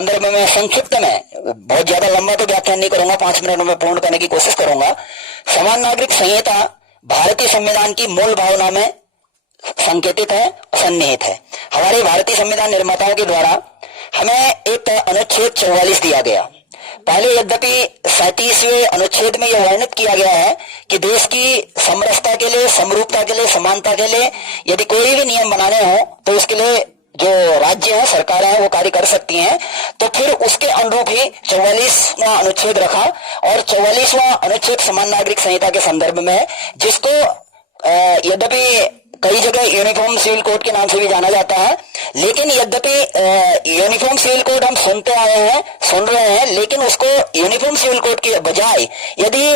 संदर्भ में संक्षिप्त में, बहुत ज्यादा लंबा तो व्याख्यान नहीं करूंगा, 5 मिनट में पूर्ण करने की कोशिश करूंगा। समान नागरिक संहिता भारतीय संविधान की मूल भावना में संकेतित है, सन्निहित है। हमारे भारतीय संविधान निर्माताओं के द्वारा हमें एक अनुच्छेद 44 दिया गया। पहले यद्यपि 37वें अनुच्छेद में यह वर्णित किया गया है कि देश की समरसता के लिए, समरूपता के लिए, समानता के लिए यदि कोई भी नियम बनाने हो तो उसके लिए जो राज्य है, सरकार है, वो कार्य कर सकती हैं। तो फिर उसके अनुरूप ही 44वां अनुच्छेद रखा, और 44वां अनुच्छेद समान नागरिक संहिता के संदर्भ में है, जिसको यद्यपि कई जगह यूनिफॉर्म सिविल कोड के नाम से भी जाना जाता है, लेकिन यद्यपि यूनिफॉर्म सिविल कोड हम सुनते आए हैं, सुन रहे हैं, लेकिन उसको यूनिफॉर्म सिविल कोड के बजाय यदि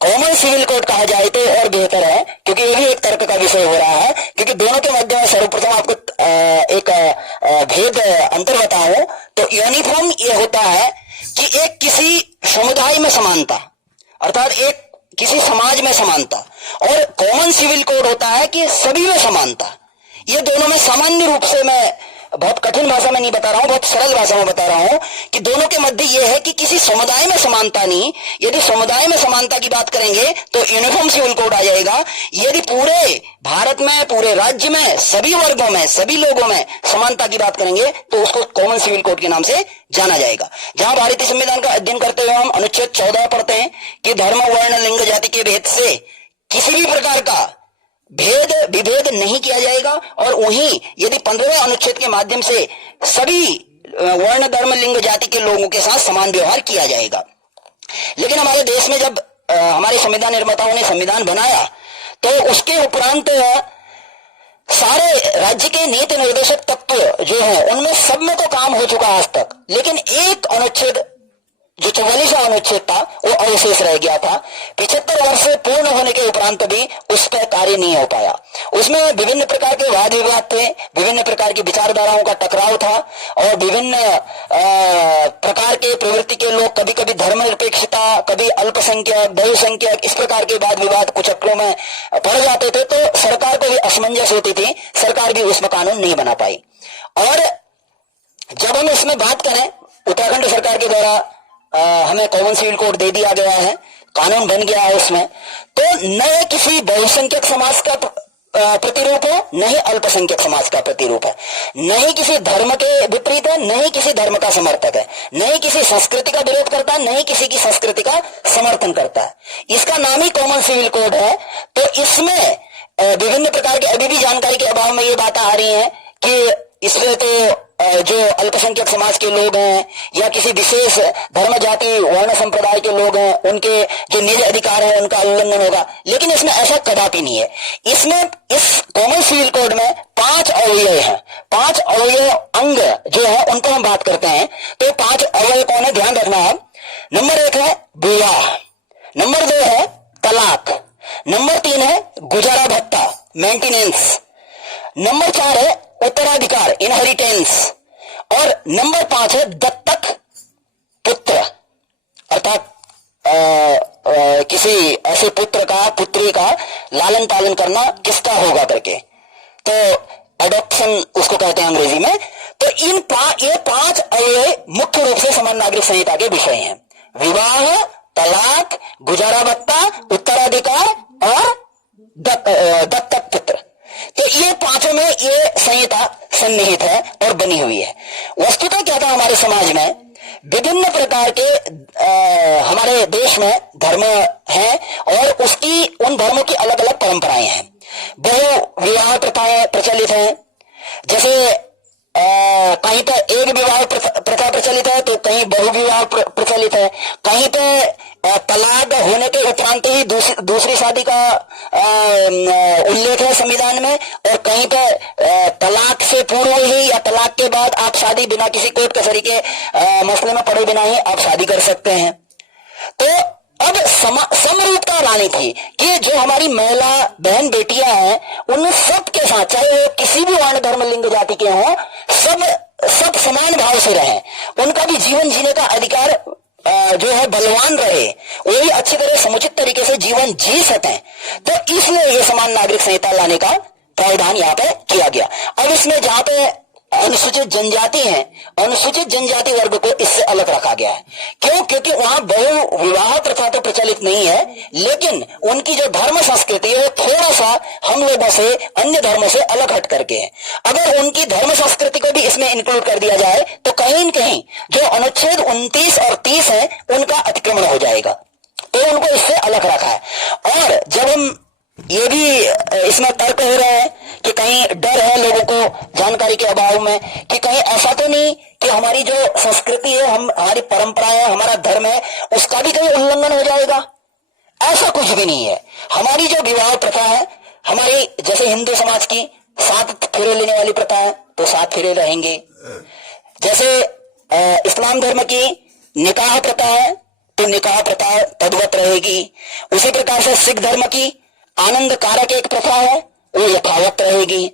कॉमन सिविल कोड कहा जाए तो और बेहतर है, क्योंकि ये भी एक तर्क का विषय हो रहा है। क्योंकि दोनों के मध्य में सर्वप्रथम आपको एक भेद अंतर बताऊं तो यूनिफॉर्म ये होता है कि एक किसी समुदाय में समानता, अर्थात एक किसी समाज में समानता, और कॉमन सिविल कोड होता है कि सभी में समानता। ये दोनों में सामान्य रूप से, मैं बहुत कठिन भाषा में नहीं बता रहा हूं, बहुत सरल भाषा में बता रहा हूं कि दोनों के मध्य यह है कि किसी समुदाय में समानता नहीं। यदि समुदाय में समानता की बात करेंगे तो यूनिफॉर्म सिविल कोड आ जाएगा। यदि पूरे भारत में, पूरे राज्य में, सभी वर्गों में, सभी लोगों में समानता की बात करेंगे तो उसको कॉमन सिविल कोड के नाम से जाना जाएगा। जहां भारतीय संविधान का अध्ययन करते हुए हम अनुच्छेद 14 पढ़ते हैं कि धर्म, वर्ण, लिंग, जाति के भेद से किसी भी प्रकार का भेद विभेद नहीं किया जाएगा, और वहीं यदि 15वें अनुच्छेद के माध्यम से सभी वर्ण, धर्म, लिंग, जाति के लोगों के साथ समान व्यवहार किया जाएगा। लेकिन हमारे देश में जब हमारे संविधान निर्माताओं ने संविधान बनाया तो उसके उपरांत सारे राज्य के नीति निर्देशक तत्व जो है उनमें सब में तो काम हो चुका आज तक, लेकिन एक अनुच्छेद जो 44वां अनुच्छेद था वो अवशेष रह गया था। 75 वर्ष पूर्ण होने के उपरांत भी उस पर कार्य नहीं हो पाया। उसमें विभिन्न प्रकार के वाद विवाद थे, विभिन्न प्रकार की विचारधाराओं का टकराव था, और विभिन्न प्रकार के प्रवृत्ति के लोग, कभी कभी धर्मनिरपेक्षता, कभी अल्पसंख्यक, बहुसंख्यक, इस प्रकार के वाद विवाद कुछ चक्रों में पड़ जाते थे। तो सरकार को भी असमंजस होती थी, सरकार भी उसमें कानून नहीं बना पाई। और जब हम इसमें बात करें, उत्तराखंड सरकार के द्वारा हमें कॉमन सिविल कोड दे दिया गया है, कानून बन गया है उसमें, तो न किसी बहुसंख्यक समाज का प्रतिरूप है, न ही अल्पसंख्यक समाज का प्रतिरूप है, न ही किसी धर्म के विपरीत है, न ही किसी धर्म का समर्थक है, न ही किसी संस्कृति का विरोध करता है, न ही किसी की संस्कृति का समर्थन करता है। इसका नाम ही कॉमन सिविल कोड है। तो इसमें विभिन्न प्रकार के, अभी भी जानकारी के अभाव में ये बातें आ रही हैं कि इसमें तो जो अल्पसंख्यक समाज के लोग हैं या किसी विशेष धर्म, जाति, वर्ण संप्रदाय के लोग हैं, उनके जो निज अधिकार है उनका उल्लंघन होगा, लेकिन इसमें ऐसा कदापि नहीं है। इसमें, इस कॉमन सिविल कोड में 5 अवयव हैं, 5 अवयव अंग जो है उनको हम बात करते हैं। तो 5 अवयव कौन है, ध्यान रखना है। नंबर 1 है विवाह, नंबर 2 है तलाक, नंबर 3 है गुजारा भत्ता, मेंटेनेंस, नंबर 4 है उत्तराधिकार, इनहेरिटेंस, और नंबर 5 है दत्तक पुत्र, अर्थात किसी ऐसे पुत्र का, पुत्री का लालन पालन करना किसका होगा करके, तो एडॉप्शन उसको कहते हैं अंग्रेजी में। तो ये 5 अवयव मुख्य रूप से समान नागरिक संहिता के विषय हैं: विवाह, तलाक, गुजारा भत्ता, उत्तराधिकार और दत्तक पुत्र। तो ये 5 में ये संहिता सन्निहित है और बनी हुई है। वस्तुतः क्या था, हमारे समाज में विभिन्न प्रकार के हमारे देश में धर्म हैं, और उसकी, उन धर्मों की अलग अलग परंपराएं हैं। बहु विवाह प्रथाएं प्रचलित हैं, जैसे कहीं पे एक विवाह प्रथा प्रचलित है तो कहीं बहु विवाह प्रचलित है, कहीं पे तलाक होने के उपरांत ही दूसरी शादी का उल्लेख है संविधान में, और कहीं पे तलाक से पूर्व ही या तलाक के बाद आप शादी बिना किसी कोर्ट कचहरी के मसले में पड़े बिना ही आप शादी कर सकते हैं। तो अब समरूपता लानी थी कि जो हमारी महिला बहन बेटियां हैं उन सब के साथ, चाहे वो किसी भी वर्ण, धर्म, लिंग, जाति के हों, सब समान भाव से रहें, उनका भी जीवन जीने का अधिकार जो है बलवान रहे, वो भी अच्छी तरह समुचित तरीके से जीवन जी सकें। तो इसलिए ये समान नागरिक संहिता लाने का प्रावधान यहाँ पे किया गया। अब इसमें जहां पे अनुसूचित जनजाति हैं, अनुसूचित जनजाति वर्ग को इससे अलग रखा गया है। क्यों? क्योंकि वहां बहु विवाह प्रथा तो प्रचलित नहीं है, लेकिन उनकी जो धर्म संस्कृति है वो थोड़ा सा हम लोगों से, अन्य धर्मों से अलग हट करके है। अगर उनकी धर्म संस्कृति को भी इसमें इंक्लूड कर दिया जाए तो कहीं न कहीं जो अनुच्छेद 29 और 30 है उनका अतिक्रमण हो जाएगा, तो उनको इससे अलग रखा है। और जब हम ये भी इसमें तर्क हो रहा है कि कहीं डर है लोगों को जानकारी के अभाव में कि कहीं ऐसा तो नहीं कि हमारी जो संस्कृति है, हमारी परंपराएं, हमारा धर्म है, उसका भी कहीं उल्लंघन हो जाएगा। ऐसा कुछ भी नहीं है। हमारी जो विवाह प्रथा है, हमारी जैसे हिंदू समाज की 7 फेरे लेने वाली प्रथा है तो 7 फेरे रहेंगे। जैसे इस्लाम धर्म की निकाह प्रथा है तो निकाह प्रथा तद्वत रहेगी। उसी प्रकार से सिख धर्म की आनंद कारक एक प्रथा है वो यथावत रहेगी।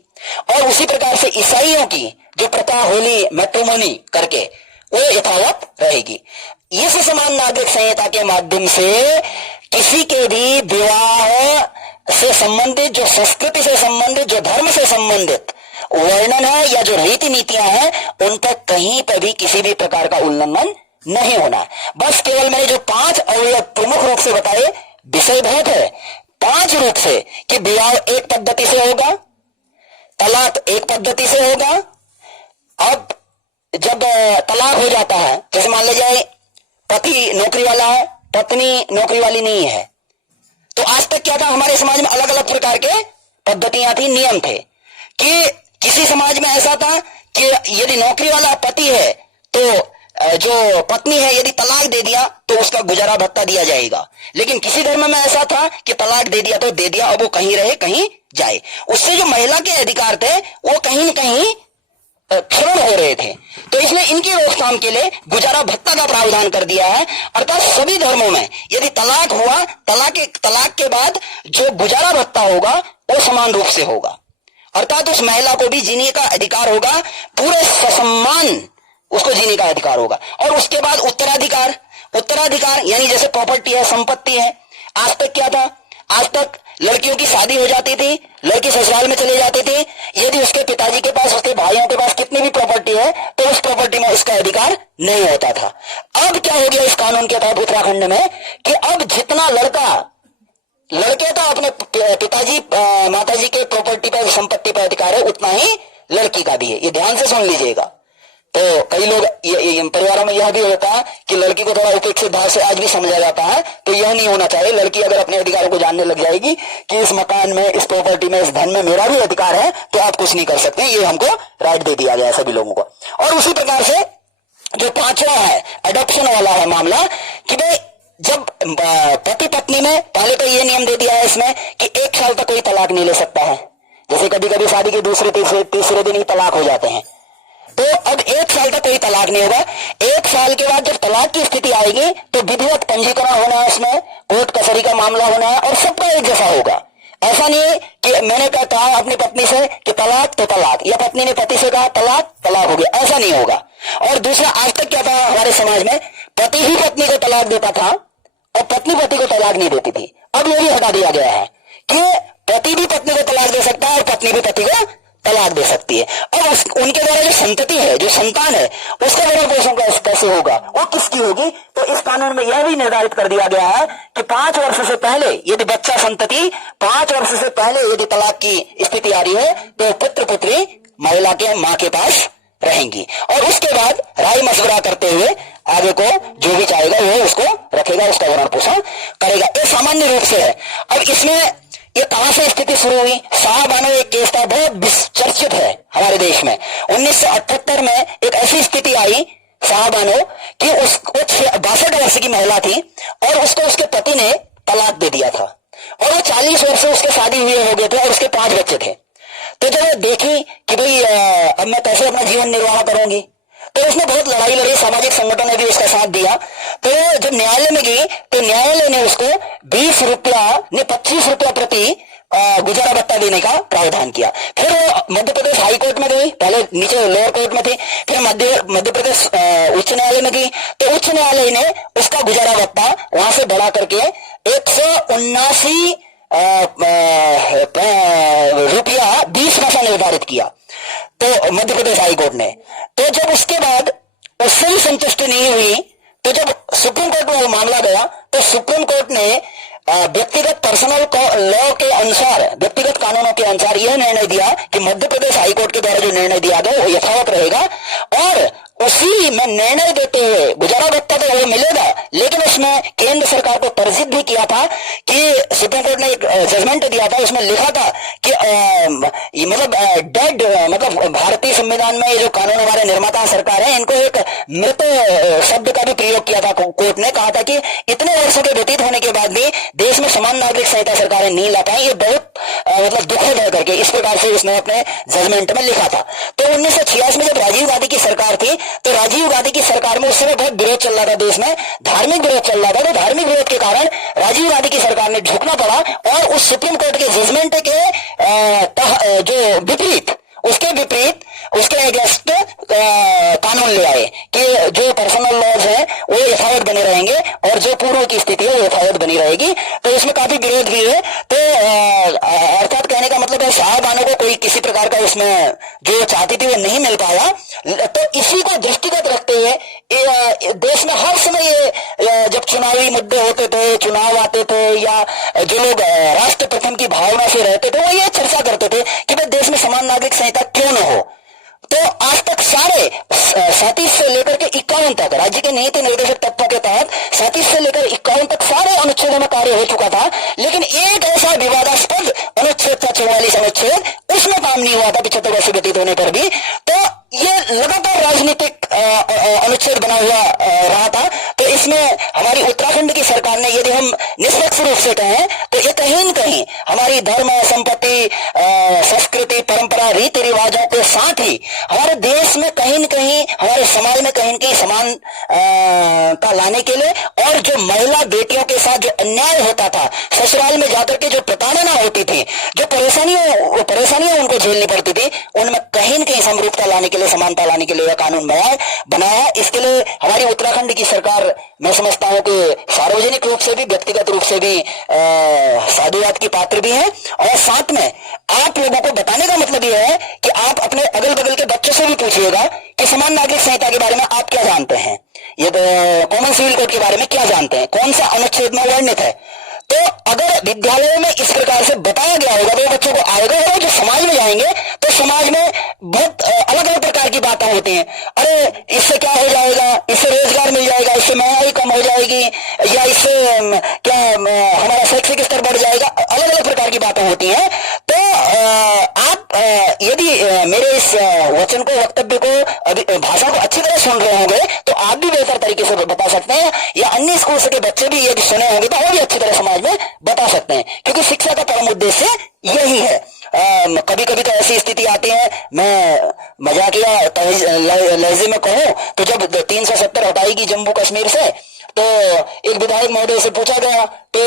और उसी प्रकार से ईसाइयों की जो प्रथा होली मैट्रिमोनी करके वो यथावत रहेगी। इस समान नागरिक संहिता के माध्यम से किसी के भी विवाह से संबंधित, जो संस्कृति से संबंधित, जो धर्म से संबंधित वर्णन है या जो रीति नीतियां हैं, उन पर कहीं पर भी किसी भी प्रकार का उल्लंघन नहीं होना है। बस केवल मैंने जो 5 अवयव प्रमुख रूप से बताए, विषय बहुत है, 5 रूप से कि विवाह एक पद्धति से होगा, तलाक एक पद्धति से होगा। अब जब तलाक हो जाता है, जैसे मान लीजिए पति नौकरी वाला है, पत्नी नौकरी वाली नहीं है, तो आज तक क्या था, हमारे समाज में अलग अलग प्रकार के पद्धतियां थी, नियम थे कि किसी समाज में ऐसा था कि यदि नौकरी वाला पति है तो जो पत्नी है यदि तलाक दे दिया तो उसका गुजारा भत्ता दिया जाएगा। लेकिन किसी धर्म में ऐसा था कि तलाक दे दिया तो दे दिया, अब वो कहीं रहे कहीं जाए। उससे जो महिला के अधिकार थे वो कहीं न कहीं क्षरण हो रहे थे। तो इसने इनकी रोकथाम के लिए गुजारा भत्ता का प्रावधान कर दिया है। अर्थात सभी धर्मों में यदि तलाक हुआ, तलाक के बाद जो गुजारा भत्ता होगा वो समान रूप से होगा। अर्थात उस महिला को भी जीने का अधिकार होगा, पूरे ससम्मान उसको जीने का अधिकार होगा। और उसके बाद उत्तराधिकार यानी जैसे प्रॉपर्टी है, संपत्ति है। आज तक क्या था, आज तक लड़कियों की शादी हो जाती थी, लड़की ससुराल में चले जाती थी, यदि उसके पिताजी के पास, उसके भाइयों के पास कितनी भी प्रॉपर्टी है तो उस प्रॉपर्टी में उसका अधिकार नहीं होता था। अब क्या हो गया इस कानून के तहत उत्तराखंड में कि अब जितना लड़के तो अपने पिताजी माताजी के प्रॉपर्टी पर, संपत्ति पर अधिकार है, उतना ही लड़की का भी है। ये ध्यान से सुन लीजिएगा। तो कई लोग परिवारों में यह भी होता है कि लड़की को थोड़ा उपेक्षित भाव से आज भी समझा जाता है, तो यह नहीं होना चाहिए। लड़की अगर अपने अधिकारों को जानने लग जाएगी कि इस मकान में, इस प्रॉपर्टी में, इस धन में मेरा भी अधिकार है, तो आप कुछ नहीं कर सकते, ये हमको राइट दे दिया गया है सभी लोगों को। और उसी प्रकार से जो 5वां है, अडॉप्शन वाला है मामला कि भाई जब पति पत्नी में, पहले तो ये नियम दे दिया है इसमें कि 1 साल तक कोई तलाक नहीं ले सकता है। जैसे कभी कभी शादी के दूसरे तीसरे दिन ही तलाक हो जाते हैं, तो अब 1 साल तक कोई तलाक नहीं होगा। 1 साल के बाद जब तलाक की स्थिति आएगी तो विधिवत पंजीकरण होना है, उसमें कोर्ट कचहरी का मामला होना है और सबका एक जैसा होगा। ऐसा नहीं है कि मैंने कहा अपनी पत्नी से कि तलाक तो तलाक, या पत्नी ने पति से कहा तलाक हो गया, ऐसा नहीं होगा। और दूसरा, आज तक क्या था हमारे समाज में, पति ही पत्नी को तलाक देता था और पत्नी पति को तलाक नहीं देती थी। अब ये भी हटा दिया गया है कि पति भी पत्नी को तलाक दे सकता है और पत्नी भी पति को तलाक दे सकती है। और उनके द्वारा जो संतति है, जो संतान है, उसका भरण पोषण कैसे होगा, वो किसकी होगी। तो इस कानून में यह भी निर्धारित कर दिया गया है कि 5 वर्ष से पहले यदि बच्चा संतति 5 वर्ष से पहले यदि तलाक की स्थिति आ रही है तो पुत्र पुत्री महिला के मां के पास रहेंगी। और उसके बाद राय मशवरा करते हुए आगे को जो भी चाहेगा वो उसको रखेगा, उसका भरण पोषण करेगा। ये सामान्य रूप से है। अब इसमें ये कहां से स्थिति शुरू हुई, शाहबानो एक केस था, बहुत चर्चित है हमारे देश में। 1978 में एक ऐसी स्थिति आई शाहबानो कि उसको 62 वर्ष की महिला थी और उसको उसके पति ने तलाक दे दिया था और वो 40 वर्ष से उसके शादी हुए हो गए थे और उसके 5 बच्चे थे। तो जब वो देखी कि भाई अब मैं कैसे अपना जीवन निर्वाह करूंगी, तो उसने बहुत लड़ाई लड़ी, सामाजिक संगठन ने भी उसका साथ दिया। तो जब न्यायालय में गई तो न्यायालय ने उसको 20 रुपया ने 25 रुपया प्रति गुजारा भत्ता देने का प्रावधान किया। फिर वो मध्य प्रदेश हाई कोर्ट में गई, पहले नीचे लोअर कोर्ट में थी, फिर मध्य प्रदेश उच्च न्यायालय में गई। तो उच्च न्यायालय ने उसका गुजारा भत्ता वहां से बढ़ा करके 179 रुपया 20 पैसा निर्धारित किया। तो मध्य प्रदेश हाईकोर्ट ने, तो जब उसके बाद उससे भी संतुष्टि नहीं हुई, तो जब सुप्रीम कोर्ट में वो मामला गया, तो सुप्रीम कोर्ट ने व्यक्तिगत पर्सनल लॉ के अनुसार, व्यक्तिगत कानूनों के अनुसार यह निर्णय दिया कि मध्य प्रदेश हाईकोर्ट के द्वारा जो निर्णय दिया गया वो यथावत रहेगा, और उसी में निर्णय देते हुए गुजारा भत्ता तो वो मिलेगा, लेकिन उसमें केंद्र सरकार को तरजीह भी किया था कि सुप्रीम कोर्ट ने एक जजमेंट दिया था, उसमें लिखा था कि मतलब डेड, मतलब भारतीय संविधान में ये जो कानून हमारे निर्माता सरकार है, इनको एक मृत शब्द का भी प्रयोग किया था। कोर्ट ने कहा था कि इतने वर्षों के व्यतीत होने के बाद भी देश में समान नागरिक संहिता सरकारें नहीं ला पाई, ये बहुत मतलब दुखद है करके, इस प्रकार से उसने अपने जजमेंट में लिखा था। तो 1986 में जब राजीव गांधी की सरकार थी, तो राजीव गांधी की सरकार में उस समय बहुत विरोध चल रहा था, देश में धार्मिक विरोध चल रहा था, तो धार्मिक विरोध के कारण राजीव गांधी की सरकार ने झुकना पड़ा और उस सुप्रीम कोर्ट के जजमेंट के जो विपरीत, उसके विपरीत, उसके अगेंस्ट कानून ले आए कि जो पर्सनल लॉज है वो यथावत बने रहेंगे और जो पूर्व की स्थिति है वो यथावत बनी रहेगी। तो इसमें काफी विरोध भी है। तो अर्थात कहने का मतलब है शाहबानो को कोई किसी प्रकार का उसमें जो चाहती थी वो नहीं मिल पाया। तो इसी को दृष्टिगत रखते हुए देश में हर समय ये जब चुनावी मुद्दे होते थे, चुनाव आते थे, या जो लोग राष्ट्र प्रथम की भावना से रहते थे वो ये चर्चा करते थे कि भाई देश में समान नागरिक संहिता क्यों न हो। तो आज तक सारे 37 से लेकर के 51 तक राज्य के नीति निर्देशक तत्वों के तहत 37 से लेकर 51 तक सारे अनुच्छेदों में कार्य हो चुका था, लेकिन एक ऐसा विवादास्पद अनुच्छेद था 44 अनुच्छेद, उसमें काम नहीं हुआ था 75 वर्ष व्यतीत होने पर भी। तो ये लगातार राजनीतिक अनुच्छेद बना हुआ रहा था। तो इसमें हमारी उत्तराखंड की सरकार ने, यदि हम निष्पक्ष रूप से कहें, तो ये कहीं न कहीं हमारी धर्म, संपत्ति, संस्कृति, परंपरा, रीति रिवाजों के साथ ही हमारे देश में कहीं न कहीं, हमारे समाज में कहीं न कहीं समानता लाने के लिए, और जो महिला बेटियों के साथ जो अन्याय होता था, ससुराल में जाकर के जो प्रताड़ना होती थी, जो परेशानियां उनको झेलनी पड़ती थी, उनमें कहीं न कहीं समरूपता लाने के लिए, समानता लाने के लिए यह कानून बनाया। इसके लिए हमारी उत्तराखंड की सरकार, मैं समझता हूं कि सार्वजनिक रूप से भी, व्यक्तिगत रूप से भी साधुवाद की पात्र भी है। और साथ में आप लोगों को बताने का मतलब यह है कि आप अपने अगल बगल के बच्चों से भी पूछिएगा कि समान नागरिक संहिता के बारे में आप क्या जानते हैं, ये कॉमन सिविल कोड के बारे में क्या जानते हैं, कौन सा अनुच्छेद में वर्णित है। तो अगर विद्यालयों में इस प्रकार से बताया गया होगा तो बच्चों को आएगा, और जो समाज में जाएंगे तो समाज में बहुत अलग अलग प्रकार की बातें होती हैं। अरे इससे क्या हो जाएगा, इससे रोजगार मिल जाएगा, इससे महंगाई कम हो जाएगी, या इससे क्या हमारा शैक्षिक स्तर बढ़ जाएगा, अलग अलग प्रकार की बातें होती हैं। तो आप यदि मेरे इस वचन को, वक्तव्य को, भाषा को अच्छी तरह सुन रहे होंगे तो आप भी बेहतर तरीके से बता सकते हैं, या अन्य स्कूल के बच्चे भी यदि सुने होंगे तो वो भी अच्छी तरह समाज में बता सकते हैं, क्योंकि शिक्षा का परम उद्देश्य यही है। कभी कभी तो ऐसी स्थिति आती है, मैं मजाकिया लहजे में कहूं तो जब 370 हटाएगी जम्मू कश्मीर से, तो एक विधायक महोदय से पूछा गया तो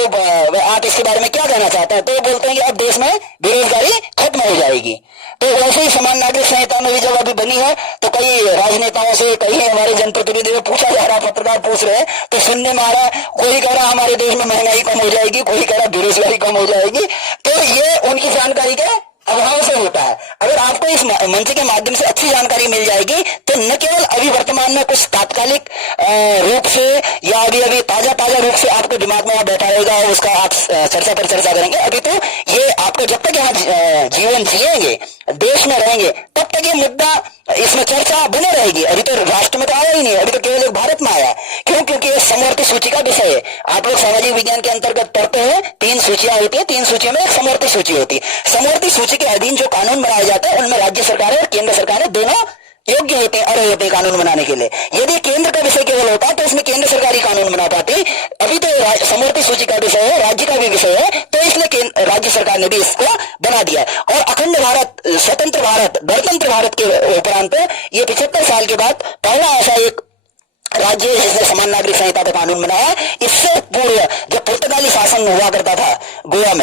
आप इसके बारे में क्या कहना चाहते हैं, तो बोलते हैं कि अब देश में बेरोजगारी खत्म हो जाएगी। तो वैसे ही समान नागरिक संहिता में भी जब अभी बनी है तो कई राजनेताओं से, कई हमारे जनप्रतिनिधियों से पूछा जा रहा, पत्रकार पूछ रहे हैं, तो सुनने में आ रहा है, कोई कह रहा हमारे देश में महंगाई कम हो जाएगी, कोई कह रहा बेरोजगारी कम हो जाएगी। तो ये उनकी जानकारी के अभाव से होता है। अगर आपको इस मंच के माध्यम से अच्छी जानकारी मिल जाएगी तो न केवल अभी वर्तमान में कुछ तात्कालिक रूप से या अभी ताजा रूप से आपके दिमाग में बैठा रहेगा और उसका आप चर्चा पर चर्चा करेंगे, अभी तो ये आपको जब तक यहाँ जीवन जिएंगे, देश में रहेंगे, तब तक ये मुद्दा, इसमें चर्चा बने रहेगी। अभी तो राष्ट्र में तो आया ही नहीं, अभी तो केवल एक भारत में आया। क्यों? क्योंकि ये समवर्ती सूची का विषय है। आप लोग सामाजिक विज्ञान के अंतर्गत पढ़ते हैं, 3 सूचियां होती है, 3 सूचियों में एक समवर्ती सूची होती है। समवर्ती सूची के अधीन जो कानून बनाया जाता है उनमें राज्य सरकारें और केंद्र सरकारें दोनों योग्य होते हैं, अर्ह होते हैं कानून बनाने के लिए। यदि केंद्र का विषय केवल होता तो इसमें केंद्र सरकारी कानून बना पाती। अभी तो समवर्ती सूची का विषय है, राज्य का भी विषय है, तो इसलिए राज्य सरकार ने भी इसको बना दिया। और अखंड भारत, स्वतंत्र भारत, गणतंत्र भारत के उपरांत ये 75 साल के बाद पहला ऐसा एक राज्य जिसने समान नागरिक संहिता का कानून बनाया। इससे पूर्व जब पुर्तगाली शासन हुआ करता था गोवा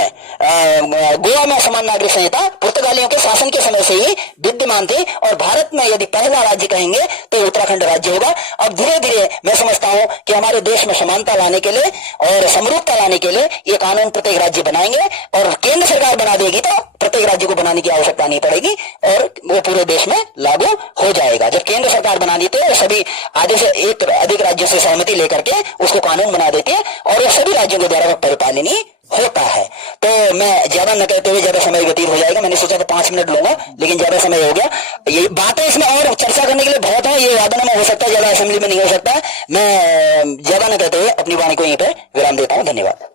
में समान नागरिक संहिता पुर्तगालियों के शासन के समय से ही विद्यमान थी, और भारत में यदि पहला राज्य कहेंगे तो उत्तराखंड राज्य होगा। अब धीरे धीरे मैं समझता हूं कि हमारे देश में समानता लाने के लिए और समरूपता लाने के लिए ये कानून प्रत्येक राज्य बनाएंगे, और केंद्र सरकार बना देगी तो प्रत्येक राज्य को बनाने की आवश्यकता नहीं पड़ेगी और वो पूरे देश में लागू हो जाएगा। जब केंद्र सरकार बना देती है सभी आधे से एक अधिक राज्यों से सहमति लेकर के उसको कानून बना देती है और वो सभी राज्यों के द्वारा परिपालनीय होता है। तो मैं ज्यादा न कहते हुए, ज्यादा समय व्यतीत हो जाएगा, मैंने सोचा था 5 मिनट लूंगा लेकिन ज्यादा समय हो गया। ये बातें इसमें और चर्चा करने के लिए बहुत है, ये वादनों में हो सकता है, ज्यादा असेंबली में नहीं हो सकता है। मैं ज्यादा न कहते हुए अपनी वाणी को यहीं पर विराम देता हूं। धन्यवाद।